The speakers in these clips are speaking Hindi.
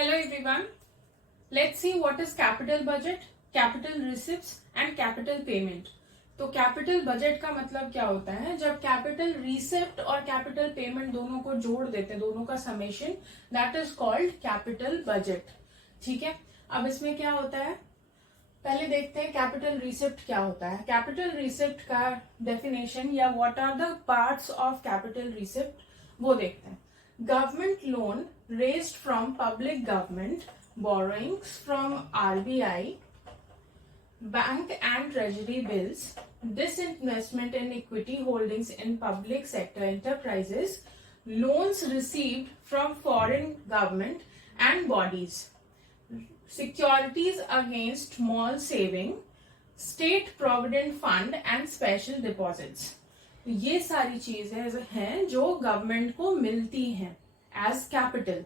Hello everyone. Let's see what is capital budget, capital receipts and capital payment. तो कैपिटल बजट का मतलब क्या होता है? जब कैपिटल रिसिप्ट और कैपिटल पेमेंट दोनों को जोड़ देते हैं, दोनों का summation, that is called capital budget. ठीक है. अब इसमें क्या होता है, पहले देखते हैं कैपिटल रिसिप्ट क्या होता है. कैपिटल रिसिप्ट का डेफिनेशन या what are the parts of capital receipt वो देखते हैं. Government loan raised from public government, borrowings from RBI, bank and treasury bills, disinvestment in equity holdings in public sector enterprises, loans received from foreign government and bodies, securities against small saving, state provident fund and special deposits. ये सारी चीजें हैं जो गवर्नमेंट को मिलती हैं एज कैपिटल.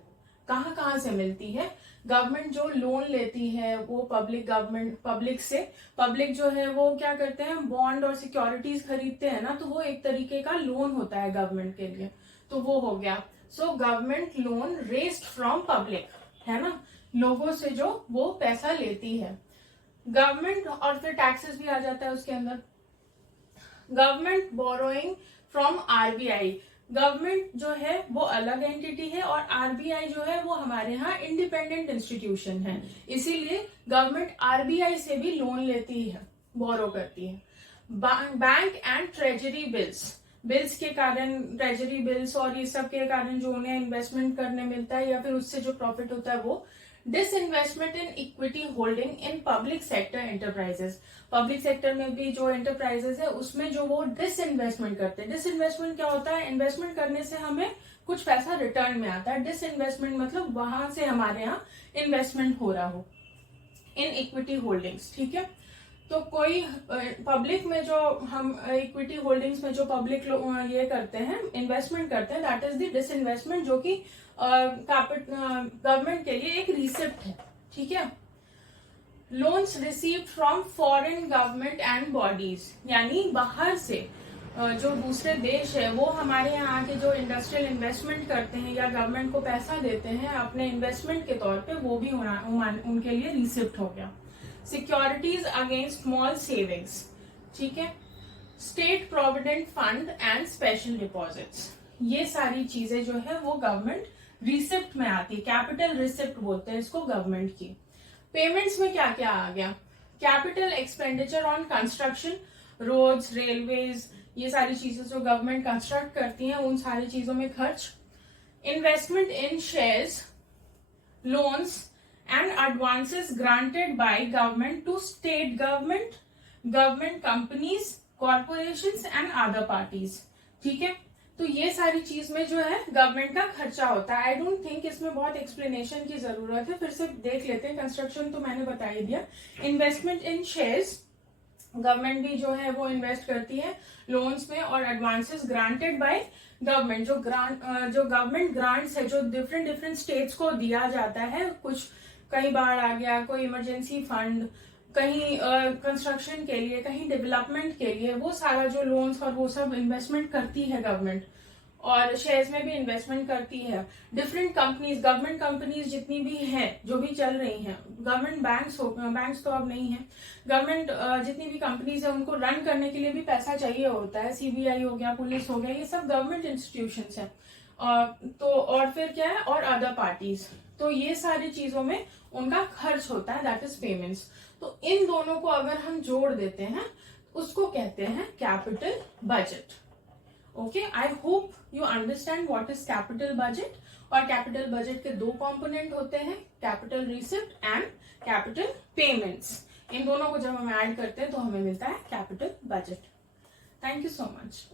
कहाँ से मिलती है? गवर्नमेंट जो लोन लेती है वो पब्लिक से, पब्लिक जो है वो क्या करते हैं, बॉन्ड और सिक्योरिटीज खरीदते हैं ना, तो वो एक तरीके का लोन होता है गवर्नमेंट के लिए. तो वो हो गया. So government loan raised from public, है ना, लोगों से जो वो पैसा लेती है. गवर्नमेंट और फिर टैक्सेस भी आ जाता है उसके अंदर. Government borrowing from RBI, government जो है वो अलग एंटिटी है और आरबीआई जो है वो हमारे यहाँ इंडिपेंडेंट इंस्टीट्यूशन है. इसीलिए गवर्नमेंट आरबीआई से भी लोन लेती है, बोरो करती है. बैंक एंड ट्रेजरी बिल्स के कारण, ट्रेजरी बिल्स और ये सब के कारण जो उन्हें इन्वेस्टमेंट करने मिलता है या फिर उससे जो प्रॉफिट होता है वो. Disinvestment in equity holding in public sector enterprises, public sector में भी जो एंटरप्राइजेस है उसमें जो वो डिसइन्वेस्टमेंट करते हैं. डिसइन्वेस्टमेंट क्या होता है? इन्वेस्टमेंट करने से हमें कुछ पैसा रिटर्न में आता है. डिसइन्वेस्टमेंट मतलब वहां से हमारे यहाँ इन्वेस्टमेंट हो रहा हो इन इक्विटी होल्डिंग्स. ठीक है. तो कोई पब्लिक में जो हम इक्विटी होल्डिंग्स में जो पब्लिक ये करते हैं, इन्वेस्टमेंट करते हैं, दैट इज द डिसइन्वेस्टमेंट जो कि गवर्नमेंट के लिए एक रिसिप्ट है. ठीक है. Loans received from foreign government and bodies, यानी बाहर से जो दूसरे देश है वो हमारे यहाँ आके जो इंडस्ट्रियल इन्वेस्टमेंट करते हैं या गवर्नमेंट को पैसा देते हैं अपने इन्वेस्टमेंट के तौर पे, वो भी उनके लिए रिसिप्ट हो गया. Securities against small savings. ठीक है. State provident fund and special deposits, ये सारी चीजें जो है वो गवर्नमेंट रिसिप्ट में आती है. कैपिटल रिसिप्ट बोलते हैं इसको गवर्नमेंट की. पेमेंट्स में क्या क्या आ गया? Capital expenditure on construction, roads, railways, ये सारी चीजें जो गवर्नमेंट कंस्ट्रक्ट करती हैं उन सारी चीजों में खर्च. Investment in shares, loans and advances granted by government to state government, government companies, corporations and other parties. ठीक है. तो ये सारी चीज में जो है गवर्नमेंट का खर्चा होता है. आई डोंट थिंक इसमें बहुत एक्सप्लेनेशन की जरूरत है, फिर से देख लेते हैं. कंस्ट्रक्शन तो मैंने बता ही दिया. इन्वेस्टमेंट इन शेयर्स, गवर्नमेंट भी जो है वो इन्वेस्ट करती है लोन्स में. और एडवांसेस ग्रांटेड बाय गवर्नमेंट, जो गवर्नमेंट ग्रांट्स है जो डिफरेंट स्टेट्स को दिया जाता है, कुछ कहीं बाढ़ आ गया, कोई इमरजेंसी फंड, कहीं कंस्ट्रक्शन के लिए, कहीं डेवलपमेंट के लिए, वो सारा जो लोन्स और वो सब इन्वेस्टमेंट करती है गवर्नमेंट. और शेयर्स में भी इन्वेस्टमेंट करती है. डिफरेंट कंपनीज, गवर्नमेंट कंपनीज जितनी भी हैं जो भी चल रही हैं, गवर्नमेंट बैंक्स तो अब नहीं है, गवर्नमेंट जितनी भी कंपनीज है उनको रन करने के लिए भी पैसा चाहिए होता है. सीबीआई हो गया, पुलिस हो गया, ये सब गवर्नमेंट इंस्टीट्यूशंस हैं. तो और फिर क्या है, और अदर पार्टीज. तो ये सारी चीजों में उनका खर्च होता है, दैट इज पेमेंट्स. तो इन दोनों को अगर हम जोड़ देते हैं उसको कहते हैं capital budget. Okay, I hope you understand what is capital budget. और कैपिटल बजट के दो कंपोनेंट होते हैं, capital receipt and capital payments. इन दोनों को जब हम ऐड करते हैं तो हमें मिलता है capital budget. Thank you so much.